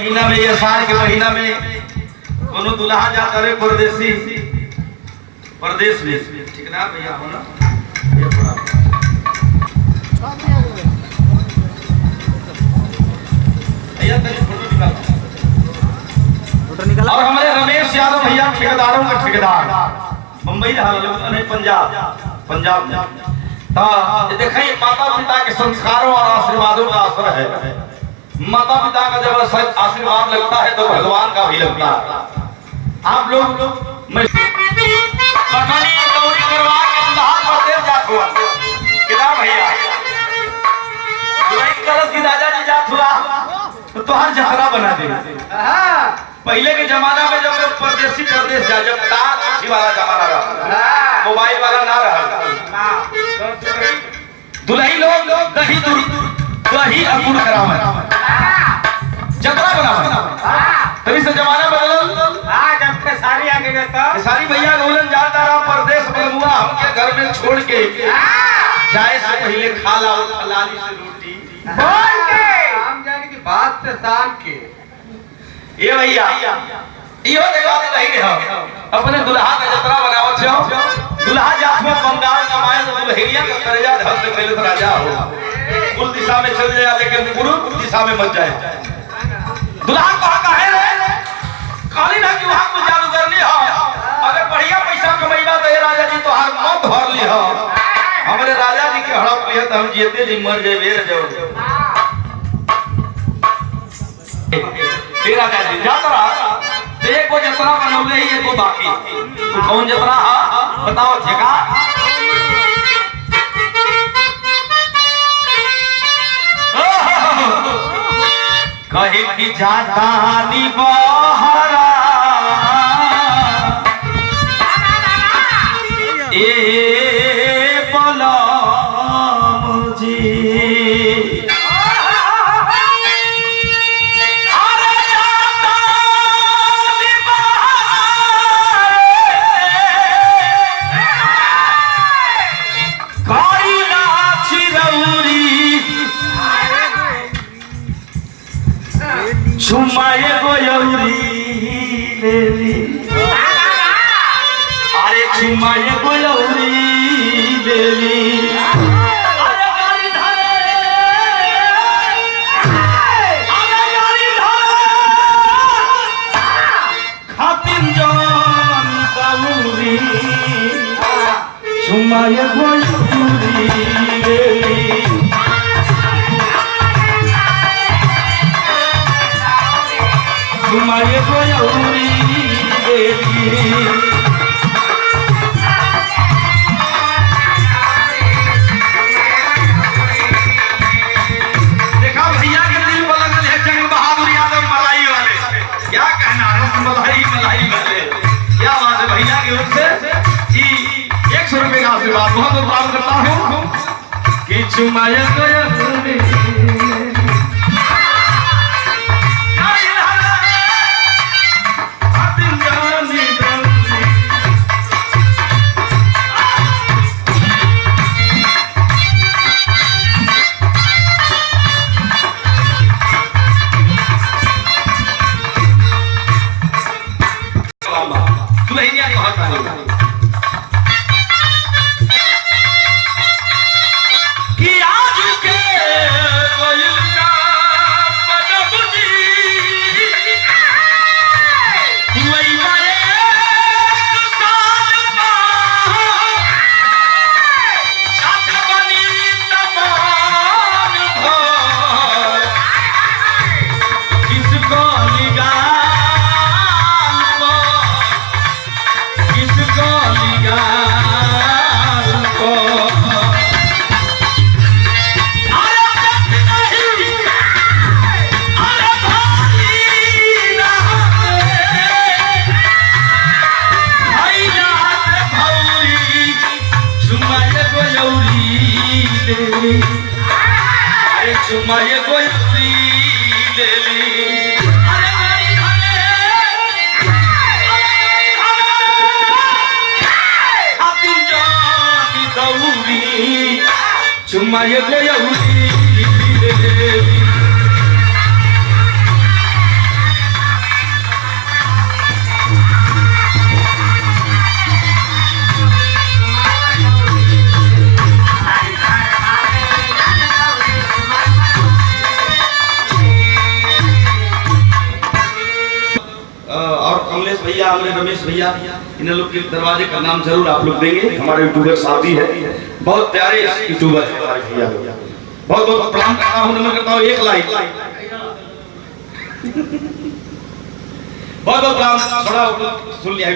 महीना में ये साल के महीना में कोनो दुल्हा जाता रे परदेसी परदेश में ठीक ना भैया हो ना ये थोड़ा भैया तेरी फोटो निकाल और हमारे रमेश यादव भैया ठेकेदारों के ठेकेदार मुंबई नहीं पंजाब में ता देखिए माता पिता के संस्कारों और आशीर्वादों का असर है। माता पिता का जब आशीर्वाद लगता है तो भगवान का भी लगता है। आप लोग पटनी गौरी करवा के दुल्हा परदेश जात हुआ किदा भैया दुल्हन कलश की राजा जी जात हुआ तो हर जतरा बना दे। पहले के जमाना में जब लोग परदेश जा जब तार अच्छी वाला जमाना रहा मोबाइल वाला ना रहा दुल्ही लोग दही दही अगुड़ करावे जतरा बनावे तभी से जमाना बदल जब खेसारी आ गए तो खेसारी भैया रोलन जाता रहा परदेश बलमुआ हमके घर में छोड़ के जाए से पहले खा ला लाली से रोटी बोल के हम जाने की बात से शाम के ये भैया इहो देखा नहीं रहा अपने दुल्हा का जतरा बनावत छो दुल्हा जात में बंगाल कमाए तो दुल्हनिया का करजा धर से पहले तो राजा हो कुल दिशा में चल जाए लेकिन पूर्व दिशा में मत जाए। दुल्हा कहा है खाली ना कि वहां कुछ जादूगर नहीं हो अगर बढ़िया पैसा कमाईबा तो ये राजा जी तो हर मौत भर ली हो हमारे राजा जी के हड़प लिया तो हम जीते जी मर जाए वेर जाओ तेरा राजा जी जाता रहा एक को जतरा बनौले ही एक को बाकी तू कौन जतरा बताओ ठेका कहे कि जाता नी बहरा ए बलम जी छुमाए गोयौरी देवी अरे छुमाए गोयौरी देवी अरे गाड़ी धरे खातिन जान दौरी छुमाए गोयौरी देवी तुम्हारे गोयौरी देवी देखा भैया के दिल पर लगल है जंग बहादुर यादव मलाई वाले क्या कहना रस मलाई मलाई वाले क्या बात है भैया की ओर से जी 100 रुपए का आशीर्वाद बहुत बहुत प्राप्त करता हूँ कि तुम्हारे गोयौरी चुमाए गोयौरी देवी अरे गाड़ी धरे खातिन जानी दौरी चुमाए गोयौरी देवी कमलेश भैया, हमारे रमेश भैया, इन लोग के दरवाजे का नाम जरूर आप लोग देंगे। हमारे यूट्यूबर साथी है, बहुत प्यारे यूट्यूबर है हमारे भैया। बहुत बहुत प्रणाम करता हूँ, नमन करता हूँ। एक लाइक बहुत बहुत प्रणाम। थोड़ा सुन लिया